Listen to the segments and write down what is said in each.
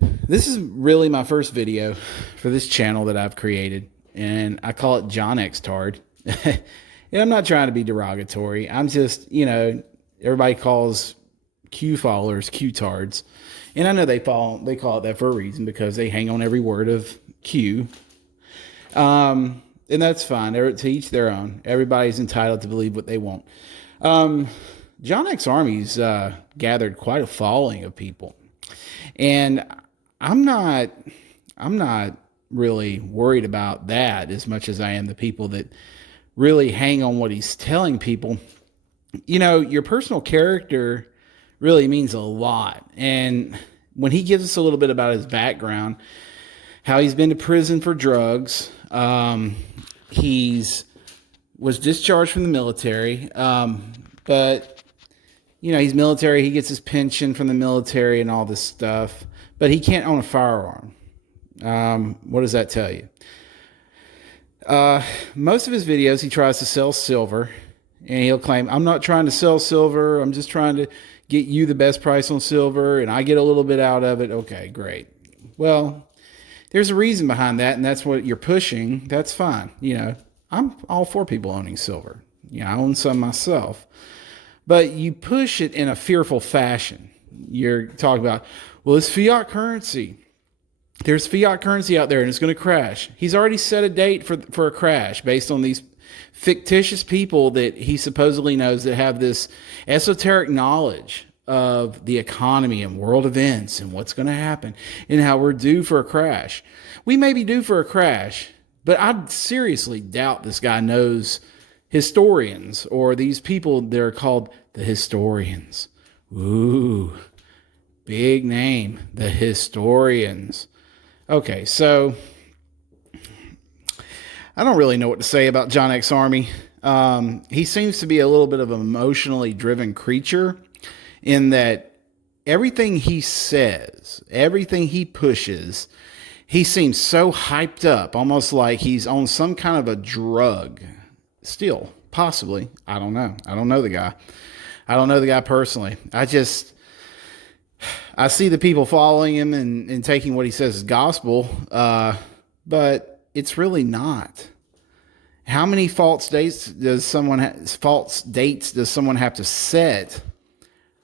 This is really my first video for this channel that I've created, and I call it JonXTard. And I'm not trying to be derogatory. I'm just, everybody calls Q followers Q-tards. And I know they call it that for a reason because they hang on every word of Q. And that's fine. They're to each their own. Everybody's entitled to believe what they want. JonXarmy's gathered quite a following of people. And I'm not really worried about that as much as I am the people that really hang on what he's telling people. Your personal character really means a lot. And when he gives us a little bit about his background, how he's been to prison for drugs, he's was discharged from the military, but he's military. He gets his pension from the military and all this stuff, but he can't own a firearm. What does that tell you? Most of his videos, he tries to sell silver, and he'll claim, I'm not trying to sell silver. I'm just trying to get you the best price on silver, and I get a little bit out of it. Okay, great. Well, there's a reason behind that, and that's what you're pushing. That's fine. I'm all for people owning silver. I own some myself. But you push it in a fearful fashion. You're talking about, well, it's fiat currency. There's fiat currency out there and it's going to crash. He's already set a date for a crash based on these fictitious people that he supposedly knows that have this esoteric knowledge of the economy and world events and what's going to happen and how we're due for a crash. We may be due for a crash, but I seriously doubt this guy knows historians or these people that are called the historians. Ooh, big name, the historians. Okay, so I don't really know what to say about JonXarmy. He seems to be a little bit of an emotionally driven creature in that everything he says, everything he pushes, he seems so hyped up, almost like he's on some kind of a drug. Still, possibly. I don't know. I don't know the guy. I don't know the guy personally. I see the people following him and taking what he says as gospel, but it's really not. How many false dates does someone have to set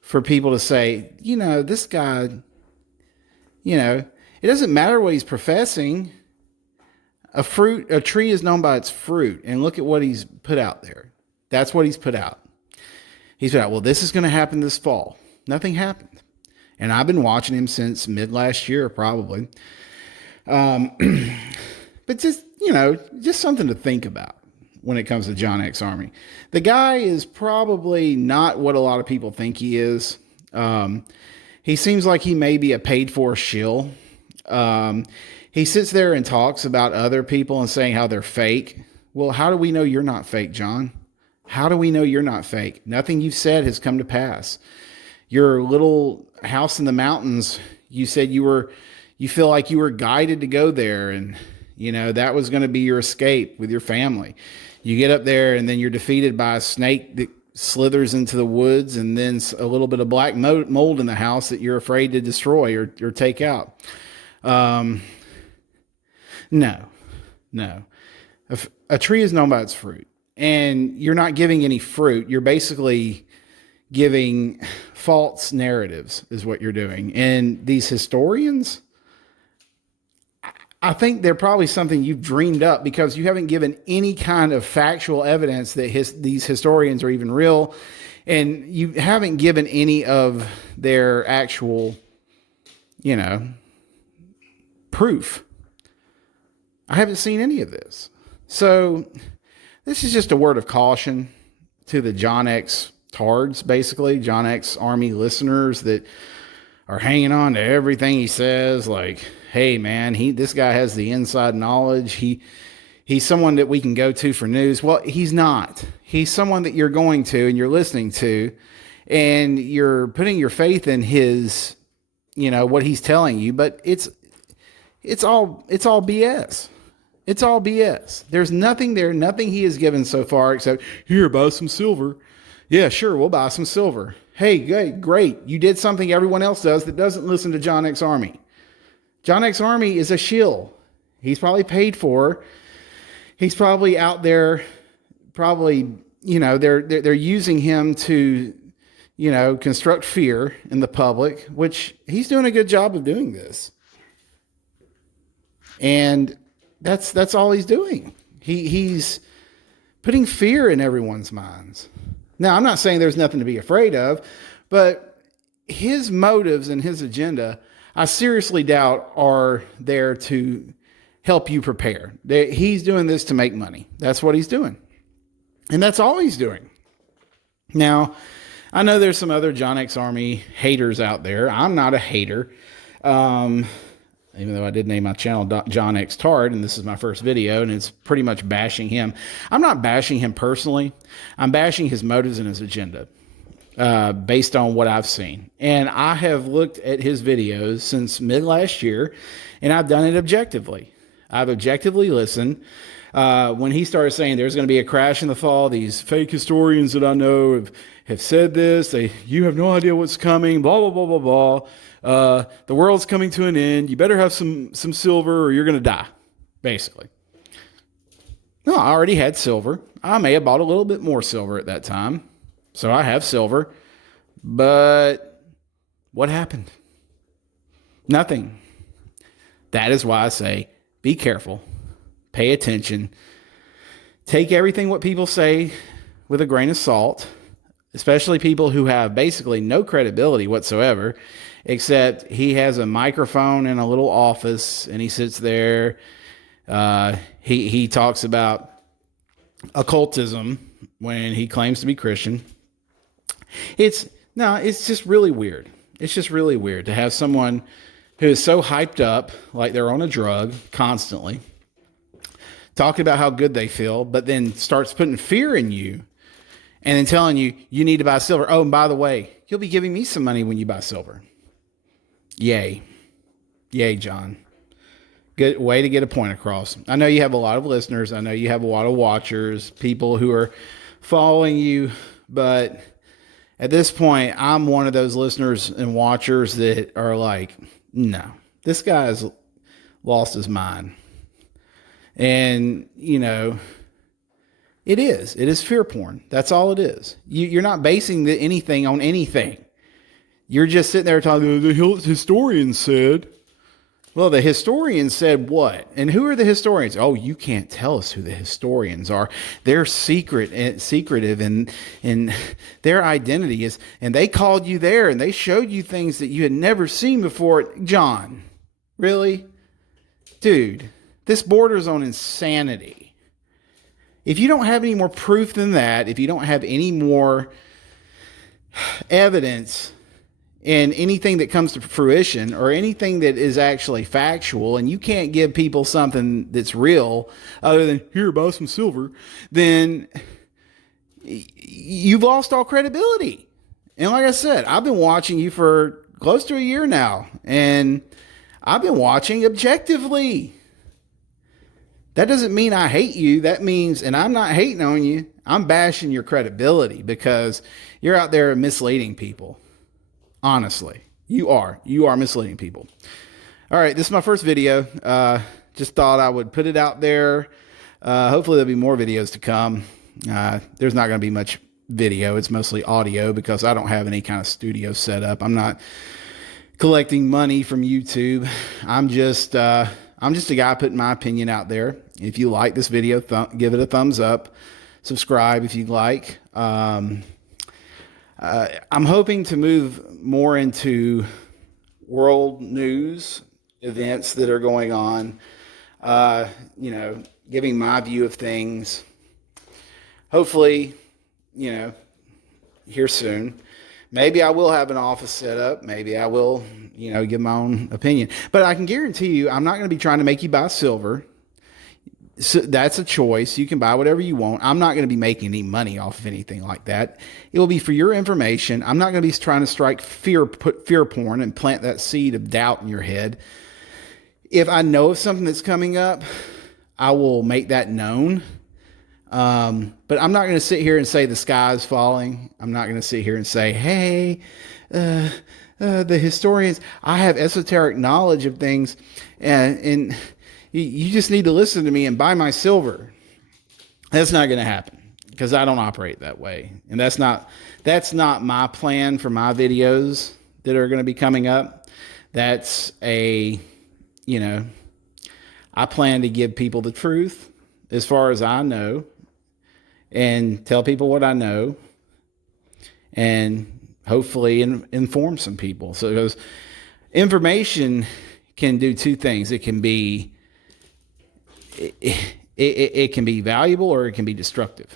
for people to say, this guy, it doesn't matter what he's professing. A tree is known by its fruit, and look at what he's put out there. That's what he's put out. He's put out, well, this is going to happen this fall. Nothing happened. And I've been watching him since mid last year, probably. But just something to think about when it comes to JonXarmy. The guy is probably not what a lot of people think he is. He seems like he may be a paid for shill. He sits there and talks about other people and saying how they're fake. Well, how do we know you're not fake, John? How do we know you're not fake? Nothing you've said has come to pass. Your little house in the mountains, you said you feel like you were guided to go there, and that was going to be your escape with your family. You get up there and then you're defeated by a snake that slithers into the woods, and then a little bit of black mold in the house that you're afraid to destroy or take out. No. A tree is known by its fruit, and you're not giving any fruit. You're basically giving false narratives is what you're doing. And these historians, I think they're probably something you've dreamed up because you haven't given any kind of factual evidence that these historians are even real. And you haven't given any of their actual, proof. I haven't seen any of this. So this is just a word of caution to the JonXtards, basically, JonXarmy listeners that are hanging on to everything he says. Like, hey man, this guy has the inside knowledge. He's someone that we can go to for news. Well, he's not. He's someone that you're going to and you're listening to, and you're putting your faith in his, what he's telling you. But it's all BS. It's all BS. There's nothing there, nothing he has given so far except, here, buy some silver. Yeah, sure, we'll buy some silver. Hey, great. You did something everyone else does that doesn't listen to JonXarmy. JonXarmy is a shill. He's probably paid for. He's probably out there, probably, they're using him to, construct fear in the public, which he's doing a good job of doing this. And that's all he's doing. He's putting fear in everyone's minds. Now, I'm not saying there's nothing to be afraid of, but his motives and his agenda, I seriously doubt are there to help you prepare. He's doing this to make money. That's what he's doing. And that's all he's doing. Now, I know there's some other JonXarmy haters out there. I'm not a hater. Even though I did name my channel John X Tard, and this is my first video, and it's pretty much bashing him. I'm not bashing him personally. I'm bashing his motives and his agenda based on what I've seen. And I have looked at his videos since mid last year, and I've done it objectively. I've objectively listened. When he started saying there's going to be a crash in the fall, these fake historians that I know have said this. You have no idea what's coming, blah, blah, blah, blah, blah. The world's coming to an end. You better have some silver or you're going to die, basically. No, I already had silver. I may have bought a little bit more silver at that time. So I have silver. But what happened? Nothing. That is why I say be careful. Pay attention. Take everything what people say with a grain of salt, especially people who have basically no credibility whatsoever, except he has a microphone in a little office and he sits there. He talks about occultism when he claims to be Christian. It's just really weird. It's just really weird to have someone who is so hyped up, like they're on a drug constantly, talking about how good they feel, but then starts putting fear in you and then telling you, you need to buy silver. Oh, and by the way, you'll be giving me some money when you buy silver. Yay. Yay, John. Good way to get a point across. I know you have a lot of listeners. I know you have a lot of watchers, people who are following you, but at this point, I'm one of those listeners and watchers that are like, no, this guy has lost his mind. And, it is fear porn. That's all it is. You're not basing anything on anything. You're just sitting there talking, the historian said. Well, the historian said what? And who are the historians? Oh, you can't tell us who the historians are. They're secretive and their identity is, and they called you there and they showed you things that you had never seen before. John, really? Dude, this borders on insanity. If you don't have any more proof than that, if you don't have any more evidence in anything that comes to fruition or anything that is actually factual, and you can't give people something that's real other than, here, buy some silver, then you've lost all credibility. And like I said, I've been watching you for close to a year now, and I've been watching objectively. That doesn't mean I hate you. That means, and I'm not hating on you, I'm bashing your credibility because you're out there misleading people. Honestly, you are misleading people. All right. This is my first video. Just thought I would put it out there. Hopefully there'll be more videos to come. There's not going to be much video. It's mostly audio because I don't have any kind of studio set up. I'm not collecting money from YouTube. I'm just a guy putting my opinion out there. If you like this video, give it a thumbs up. Subscribe if you'd like. I'm hoping to move more into world news events that are going on, giving my view of things. Hopefully, here soon. Maybe I will have an office set up. Maybe I will, give my own opinion. But I can guarantee you, I'm not going to be trying to make you buy silver. So that's a choice. You can buy whatever you want. I'm not going to be making any money off of anything like that. It will be for your information. I'm not going to be trying to strike put fear porn and plant that seed of doubt in your head. If I know of something that's coming up, I will make that known. But I'm not going to sit here and say the sky is falling. I'm not going to sit here and say, hey, the historians. I have esoteric knowledge of things, and you just need to listen to me and buy my silver. That's not going to happen because I don't operate that way, and that's not my plan for my videos that are going to be coming up. That's I plan to give people the truth as far as I know and tell people what I know and hopefully inform some people. So because information can do two things. It can be it can be valuable or it can be destructive.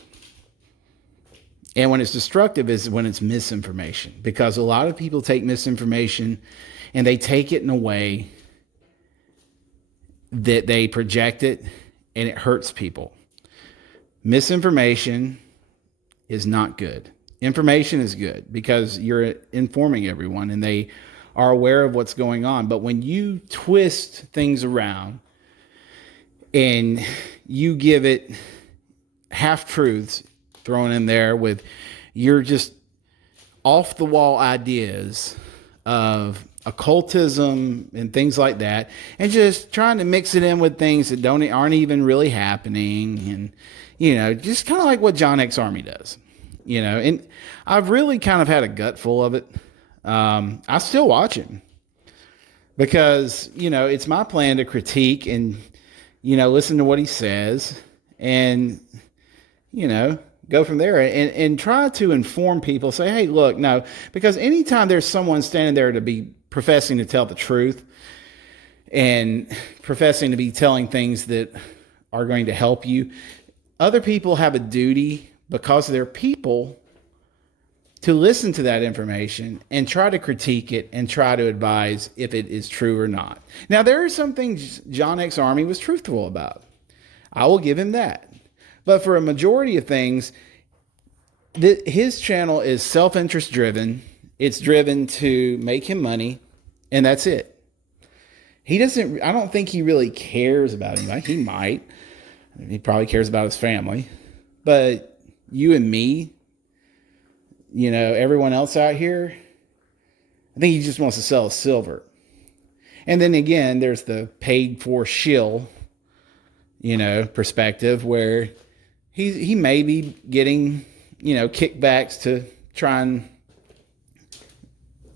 And when it's destructive is when it's misinformation, because a lot of people take misinformation and they take it in a way that they project it and it hurts people. Misinformation is not good. Information is good because you're informing everyone and they are aware of what's going on. But when you twist things around and you give it half-truths thrown in there with your just off-the-wall ideas of occultism and things like that, and just trying to mix it in with things that aren't even really happening, and just kind of like what JonXarmy does, and I've really kind of had a gut full of it. I still watch him because it's my plan to critique and listen to what he says and go from there and try to inform people. Say, hey, look, no, because anytime there's someone standing there to be professing to tell the truth and professing to be telling things that are going to help you, other people have a duty, because they're people, to listen to that information and try to critique it and try to advise if it is true or not. Now, there are some things JonXarmy was truthful about. I will give him that. But for a majority of things, his channel is self-interest driven. It's driven to make him money, and that's it. I don't think he really cares about anybody. He might. He probably cares about his family. But you and me, everyone else out here, I think he just wants to sell his silver. And then again, there's the paid for shill, perspective where he may be getting, kickbacks to try and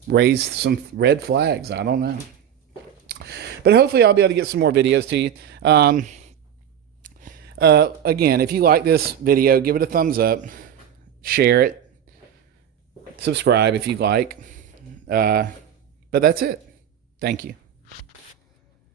raise some red flags. I don't know. But hopefully I'll be able to get some more videos to you. Again, if you like this video, give it a thumbs up, share it, subscribe if you'd like. But that's it. Thank you.